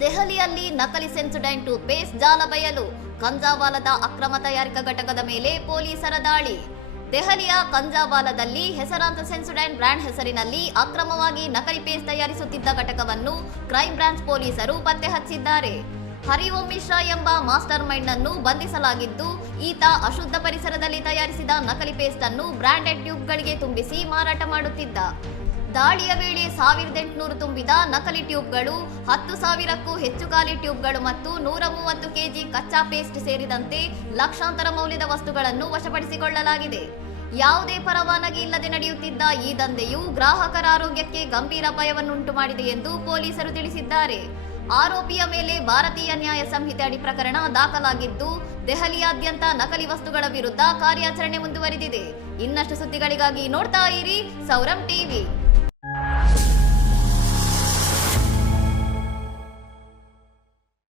ದೆಹಲಿಯಲ್ಲಿ ನಕಲಿ Sensodyne toothpaste ಜಾಲ ಬಯಲು. ಕಂಜಾವಾಲದ ಅಕ್ರಮ ತಯಾರಿಕಾ ಘಟಕದ ಮೇಲೆ ಪೊಲೀಸರ ದಾಳಿ. ದೆಹಲಿಯ ಕಂಜಾವಾಲದಲ್ಲಿ ಹೆಸರಾಂತ ಸೆನ್ಸೊಡೈನ್ ಬ್ರ್ಯಾಂಡ್ ಹೆಸರಿನಲ್ಲಿ ಅಕ್ರಮವಾಗಿ ನಕಲಿ ಪೇಸ್ಟ್ ತಯಾರಿಸುತ್ತಿದ್ದ ಘಟಕವನ್ನು ಕ್ರೈಂ ಬ್ರಾಂಚ್ ಪೊಲೀಸರು ಪತ್ತೆ ಹಚ್ಚಿದ್ದಾರೆ. ಹರಿಓಂ ಮಿಶ್ರಾ ಎಂಬ ಮಾಸ್ಟರ್ ಮೈಂಡ್ ಅನ್ನು ಬಂಧಿಸಲಾಗಿದ್ದು, ಈತ ಅಶುದ್ಧ ಪರಿಸರದಲ್ಲಿ ತಯಾರಿಸಿದ ನಕಲಿ ಪೇಸ್ಟ್ ಅನ್ನು ಬ್ರಾಂಡೆಡ್ ಟ್ಯೂಬ್ಗಳಿಗೆ ತುಂಬಿಸಿ ಮಾರಾಟ ಮಾಡುತ್ತಿದ್ದ. ದಾಳಿಯ ವೇಳೆ 1800 ತುಂಬಿದ ನಕಲಿ ಟ್ಯೂಬ್ಗಳು, 10,000ಕ್ಕೂ ಹೆಚ್ಚು ಖಾಲಿ ಟ್ಯೂಬ್ಗಳು ಮತ್ತು 130 ಕೆಜಿ ಕಚ್ಚಾ ಪೇಸ್ಟ್ ಸೇರಿದಂತೆ ಲಕ್ಷಾಂತರ ಮೌಲ್ಯದ ವಸ್ತುಗಳನ್ನು ವಶಪಡಿಸಿಕೊಳ್ಳಲಾಗಿದೆ. ಯಾವುದೇ ಪರವಾನಗಿ ಇಲ್ಲದೆ ನಡೆಯುತ್ತಿದ್ದ ಈ ದಂಧೆಯು ಗ್ರಾಹಕರ ಆರೋಗ್ಯಕ್ಕೆ ಗಂಭೀರ ಅಪಾಯವನ್ನುಂಟು ಮಾಡಿದೆ ಎಂದು ಪೊಲೀಸರು ತಿಳಿಸಿದ್ದಾರೆ. ಆರೋಪಿಯ ಮೇಲೆ ಭಾರತೀಯ ನ್ಯಾಯ ಸಂಹಿತೆ ಅಡಿ ಪ್ರಕರಣ ದಾಖಲಾಗಿದ್ದು, ದೆಹಲಿಯಾದ್ಯಂತ ನಕಲಿ ವಸ್ತುಗಳ ವಿರುದ್ಧ ಕಾರ್ಯಾಚರಣೆ ಮುಂದುವರಿದಿದೆ. ಇನ್ನಷ್ಟು ಸುದ್ದಿಗಳಿಗಾಗಿ ನೋಡ್ತಾ ಇರಿ ಸೌರಂ ಟಿವಿ.